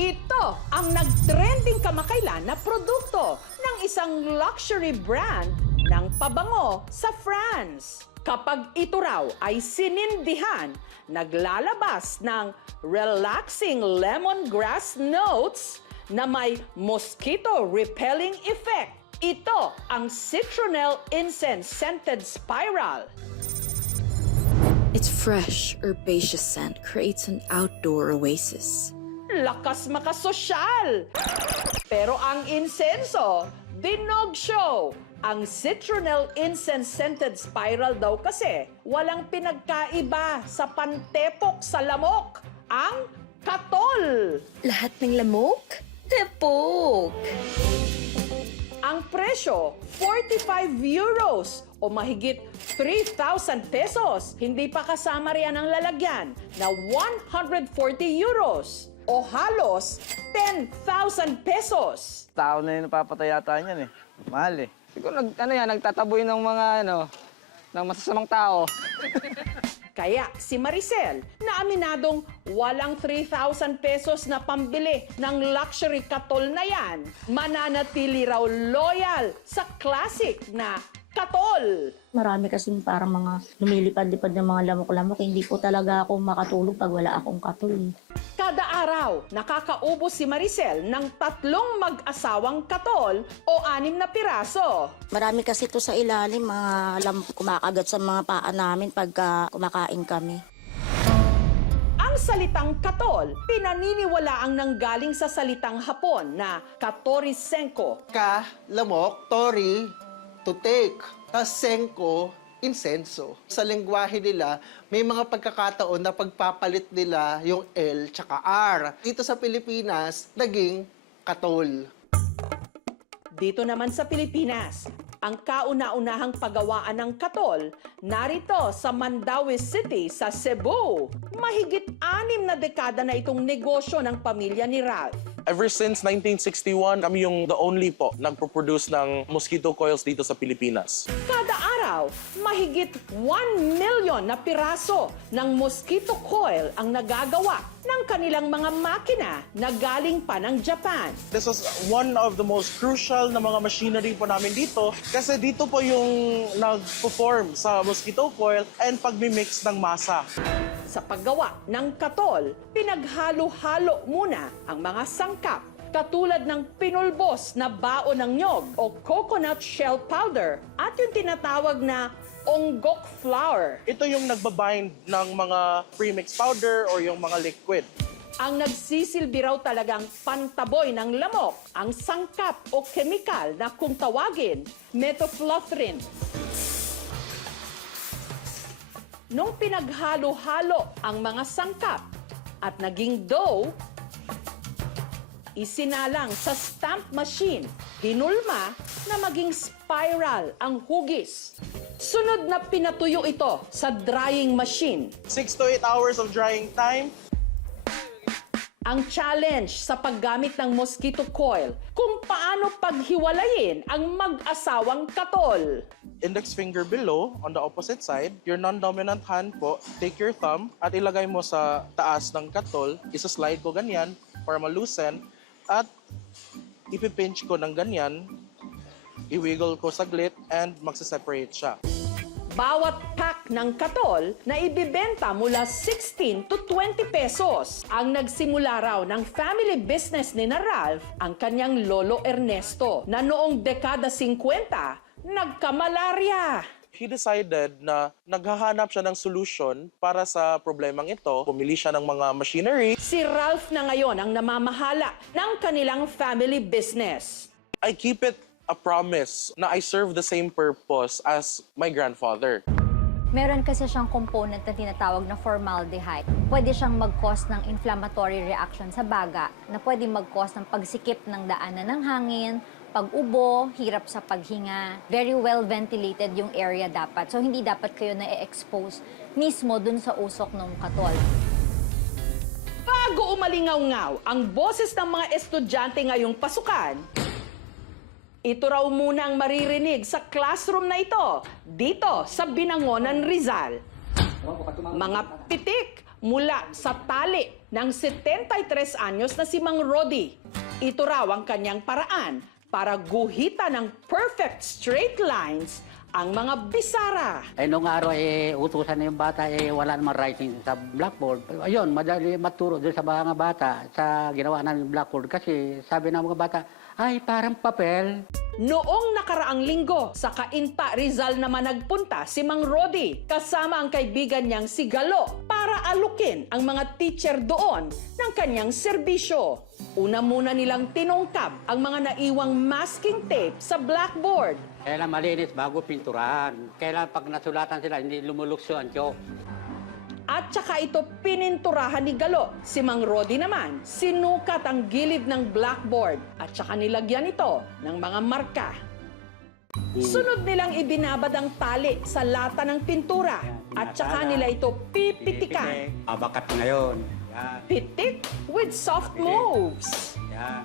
Ito ang nag-trending kamakailan na produkto ng isang luxury brand ng pabango sa France. Kapag ito raw ay sinindihan, naglalabas ng relaxing lemongrass notes na may mosquito-repelling effect. Ito ang Citronelle Incense Scented Spiral. Its fresh, herbaceous scent creates an outdoor oasis. Lakas makasosyal! Pero ang insenso, dinog show. Ang Citronelle Incense Scented Spiral daw kasi walang pinagkaiba sa pantepok sa lamok, ang katol. Lahat ng lamok? Tepok! Ang presyo, 45 euros o mahigit 3,000 pesos. Hindi pa kasama riyan ang lalagyan na 140 euros o halos 10,000 pesos. Tao na yung napapatay yata niyan eh. Mahal eh. Siguro nagtataboy ng mga ng masasamang tao. Kaya si Maricel na aminadong walang 3,000 pesos na pambili ng luxury katol na yan, mananatili raw loyal sa classic na katol. Marami kasing parang mga lumilipad-lipad ng mga lamok-lamok. Hindi po talaga ako makatulog pag wala akong katol. Kada araw, nakakaubos si Maricel ng 3 mag-asawang katol o 6 na piraso. Marami kasi ito sa ilalim, mga lamok kumakagat sa mga paa namin pagka kumakain kami. Ang salitang katol, pinaniniwalaang nanggaling sa salitang Hapon na katori senko. Ka, lamok, tori, to take. Tas senko, insenso. Sa lengguwahe nila, may mga pagkakataon na pagpapalit nila yung L tsaka R. Dito sa Pilipinas, naging katol. Dito naman sa Pilipinas, ang kauna-unahang paggawaan ng katol narito sa Mandaue City sa Cebu. Mahigit 6 na dekada na itong negosyo ng pamilya ni Ralph. Ever since 1961, kami yung the only po nagpo-produce ng mosquito coils dito sa Pilipinas. Kada araw, mahigit 1 million na piraso ng mosquito coil ang nagagawa ng kanilang mga makina na galing pa ng Japan. This is one of the most crucial na mga machinery po namin dito kasi dito po yung nag-perform sa mosquito coil and pagmimix ng masa. Sa paggawa ng katol, pinaghalo-halo muna ang mga sangkap katulad ng pinulbos na baon ng nyog o coconut shell powder at yung tinatawag na onggok flour. Ito yung nagbabind ng mga premix powder or yung mga liquid. Ang nagsisilbi raw talagang pantaboy ng lamok, ang sangkap o kemikal na kung tawagin, methofluothrin. Nung pinaghalo-halo ang mga sangkap at naging dough, isinalang sa stamp machine, hinulma na maging spiral ang hugis. Sunod na pinatuyo ito sa drying machine. 6 to 8 hours of drying time. Ang challenge sa paggamit ng mosquito coil kung paano paghiwalayin ang mag-asawang katol. Index finger below, on the opposite side. Your non-dominant hand po, take your thumb at ilagay mo sa taas ng katol. Isa-slide ko ganyan para ma-loosen. At ipipinch ko ng ganyan. I-wiggle ko saglit and magsaseparate siya. Bawat pack ng katol na ibibenta mula 16 to 20 pesos. Ang nagsimula raw ng family business ni na Ralph, ang kanyang lolo Ernesto, na noong dekada 50, nagkamalarya. He decided na naghahanap siya ng solution para sa problemang ito. Pumili siya ng mga machinery. Si Ralph na ngayon ang namamahala ng kanilang family business. I keep it a promise na I serve the same purpose as my grandfather. Meron kasi siyang component na tinatawag na formaldehyde. Pwede siyang mag-cause ng inflammatory reaction sa baga na pwede mag-cause ng pagsikip ng daanan ng hangin, pag-ubo, hirap sa paghinga. Very well ventilated yung area dapat. So hindi dapat kayo na-expose mismo dun sa usok ng katol. Bago umalingaw-ngaw ang boses ng mga estudyante ngayong pasukan, ito raw muna ang maririnig sa classroom na ito, dito sa Binangonan, Rizal. Mga pitik mula sa tali ng 73 anyos na si Mang Rodi. Ito raw ang kanyang paraan para guhitan ng perfect straight lines ang mga bisara. Nung araw, utusan na yung bata, wala namang writing sa blackboard. Ayun, madali maturo doon sa mga bata sa ginawa namin yung blackboard kasi sabi ng mga bata, ay, parang papel. Noong nakaraang linggo, sa Cainta, Rizal naman nagpunta si Mang Rodi kasama ang kaibigan niyang si Galo para alukin ang mga teacher doon ng kanyang serbisyo. Una muna nilang tinungkab ang mga naiwang masking tape sa blackboard. Kailan malinis bago pinturahan. Kailan pag nasulatan sila, hindi lumulukso ang tiyok. At saka ito pininturahan ni Galo. Si Mang Rodi naman, sinukat ang gilid ng blackboard at saka nilagyan ito ng mga marka. Sunod nilang ibinabad ang tali sa lata ng pintura at saka nila ito pipitikan. Bakat ngayon. Yan. Pitik with soft moves. Yan.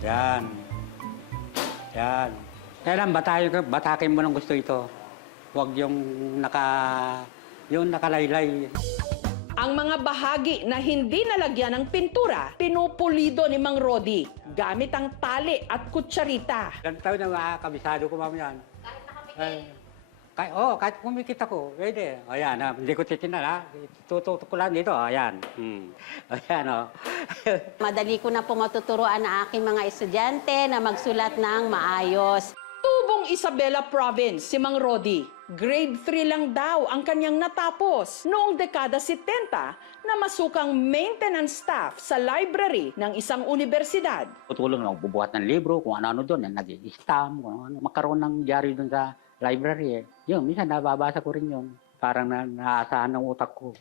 Yan. Yan. Kailan batakin mo ng gusto ito. Huwag yung nakalaylay. Ang mga bahagi na hindi nalagyan ng pintura, pinupulido ni Mang Rodi gamit ang tali at kutsarita. Ilang taon na makakabisado ko mamaya. Kahit kumikit ako, pwede. Ayan, hindi ko titinan, ha? Tututok ko lang dito, ayan. Ayan, Madali ko na po matuturuan ang aking mga estudyante na magsulat ng maayos. Tubong Isabela Province, si Mang Rodi. Grade 3 lang daw ang kanyang natapos noong dekada 70 na masukang maintenance staff sa library ng isang universidad. Tutulong lang, bubuhat ng libro, kung ano-ano doon, nag-i-stamp, kung ano, makaroon ng diary doon sa library. Yun, minsan nababasa ko rin yun. Parang naasahan ng utak ko.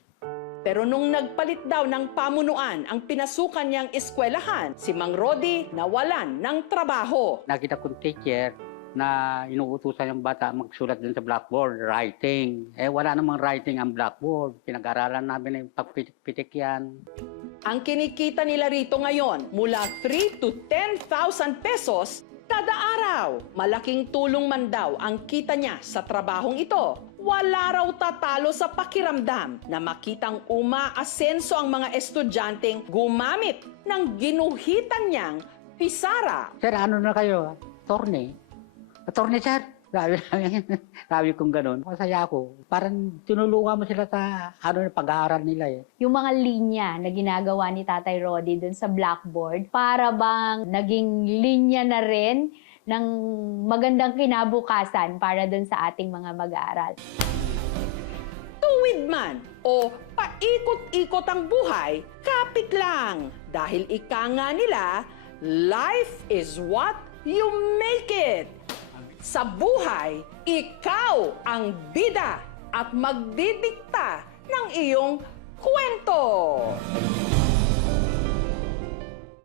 Pero nung nagpalit daw ng pamunuan ang pinasukan niyang eskwelahan, si Mang Rodi nawalan ng trabaho. Nakita kong teacher na inuutusan yung bata magsulat dun sa blackboard, writing. Wala namang writing ang blackboard. Pinag-aralan namin yung pagpitik yan. Ang kinikita nila rito ngayon, mula 3 to 10,000 pesos kada araw. Malaking tulong man daw ang kita niya sa trabahong ito. Wala raw tatalo sa pakiramdam na makitang umaasenso ang mga estudyanteng gumamit ng ginuhitan niyang pisara. Sir, ano na kayo? Attorney, sir. Sabi kong ganun. Masaya ako. Parang tinulungan mo sila sa pag-aaral nila. Yung mga linya na ginagawa ni Tatay Rodi dun sa blackboard, para bang naging linya na rin ng magandang kinabukasan para dun sa ating mga mag-aaral. Tuwid man o paikot-ikot ang buhay, kapit lang. Dahil ika nga nila, life is what you make it. Sa buhay, ikaw ang bida at magdidikta ng iyong kwento.